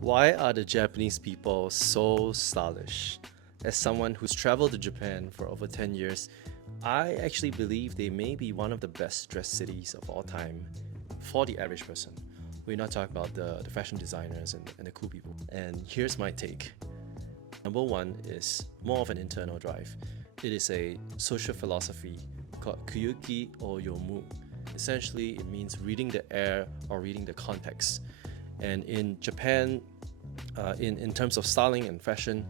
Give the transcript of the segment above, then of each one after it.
Why are the Japanese people so stylish? As someone who's traveled to Japan for over 10 years, I actually believe they may be one of the best dressed cities of all time for the average person. We're not talking about the fashion designers and the cool people. And here's my take. Number one is more of an internal drive. It is a social philosophy called Kuuki or yomu. Essentially, it means reading the air or reading the context. And in Japan, in terms of styling and fashion,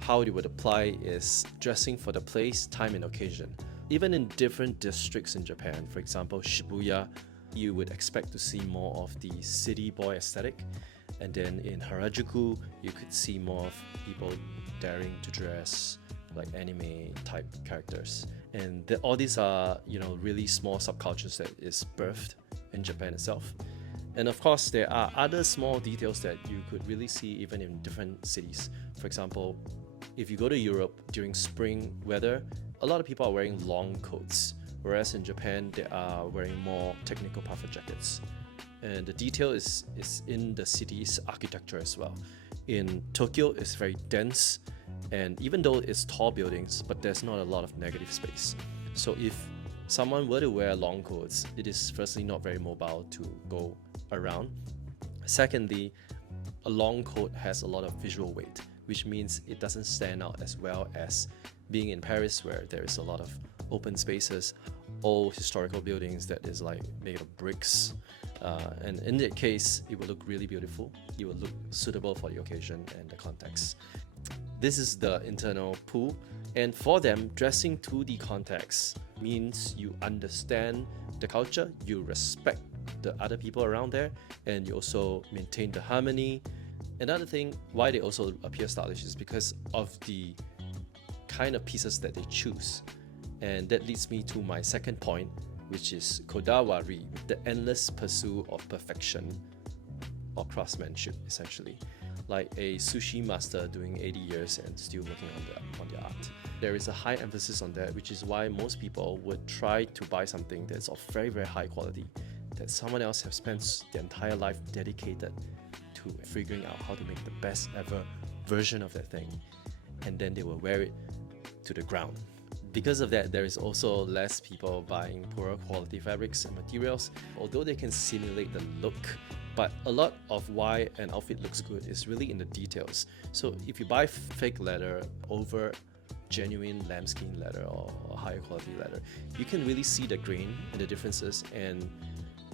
how it would apply is dressing for the place, time, and occasion. Even in different districts in Japan, for example, Shibuya, you would expect to see more of the city boy aesthetic. And then in Harajuku, you could see more of people daring to dress like anime type characters. And all these are, really small subcultures that is birthed in Japan itself. And of course, there are other small details that you could really see even in different cities. For example, if you go to Europe during spring weather, a lot of people are wearing long coats, whereas in Japan, they are wearing more technical puffer jackets. And the detail is in the city's architecture as well. In Tokyo, it's very dense, and even though it's tall buildings, but there's not a lot of negative space. So if someone were to wear long coats, it is firstly not very mobile to go around. Secondly, a long coat has a lot of visual weight, which means it doesn't stand out as well as being in Paris, where there is a lot of open spaces, old historical buildings that is like made of bricks. And in that case, it will look really beautiful. It will look suitable for the occasion and the context. This is the internal pull, and for them, dressing to the context means you understand the culture, you respect the other people around there, and you also maintain the harmony. Another thing why they also appear stylish is because of the kind of pieces that they choose. And that leads me to my second point, which is Kodawari, the endless pursuit of perfection or craftsmanship, essentially. Like a sushi master doing 80 years and still working on their art. There is a high emphasis on that, which is why most people would try to buy something that's of very, very high quality, that someone else has spent their entire life dedicated to figuring out how to make the best ever version of that thing, and then they will wear it to the ground. Because of that, there is also less people buying poorer quality fabrics and materials, although they can simulate the look. But a lot of why an outfit looks good is really in the details. So if you buy fake leather over genuine lambskin leather or higher quality leather, you can really see the grain and the differences. And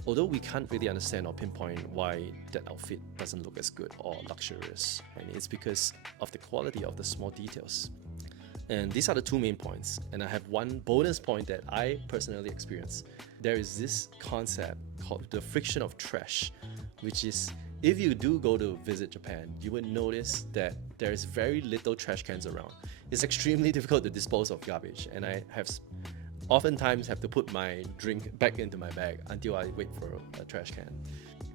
although we can't really understand or pinpoint why that outfit doesn't look as good or luxurious, and it's because of the quality of the small details. And these are the two main points. And I have one bonus point that I personally experienced. There is this concept called the friction of trash, which is if you do go to visit Japan, you would notice that there is very little trash cans around. It's extremely difficult to dispose of garbage, and I have oftentimes have to put my drink back into my bag until I wait for a trash can.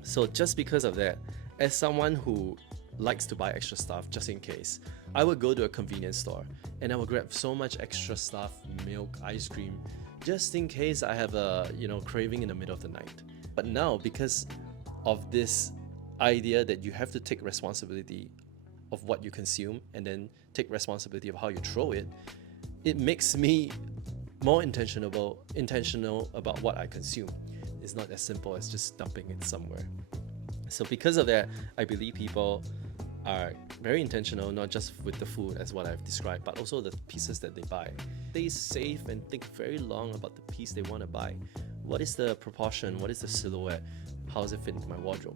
So just because of that, as someone who likes to buy extra stuff just in case, I would go to a convenience store and I would grab so much extra stuff, milk, ice cream, just in case I have a craving in the middle of the night. But now, because of this idea that you have to take responsibility of what you consume and then take responsibility of how you throw it, it makes me more intentional about what I consume. It's not as simple as just dumping it somewhere. So because of that, I believe people are very intentional, not just with the food as what I've described, but also the pieces that they buy. They save and think very long about the piece they want to buy. What is the proportion? What is the silhouette? How does it fit into my wardrobe?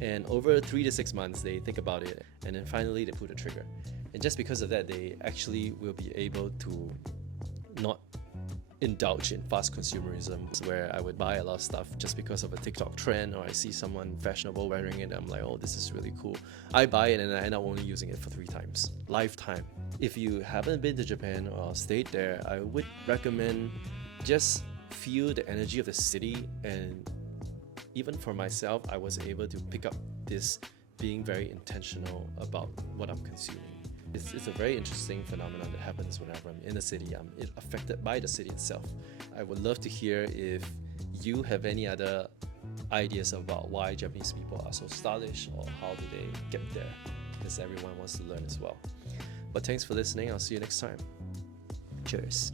And over 3 to 6 months, they think about it, and then finally they pull the trigger. And just because of that, they actually will be able to not indulge in fast consumerism, where I would buy a lot of stuff just because of a TikTok trend, or I see someone fashionable wearing it and I'm like, oh, this is really cool. I buy it and I end up only using it for 3 times. Lifetime. If you haven't been to Japan or stayed there, I would recommend just feel the energy of the city. And even for myself, I was able to pick up this being very intentional about what I'm consuming. It's a very interesting phenomenon that happens whenever I'm in the city. I'm affected by the city itself. I would love to hear if you have any other ideas about why Japanese people are so stylish or how do they get there, because everyone wants to learn as well. But thanks for listening. I'll see you next time. Cheers.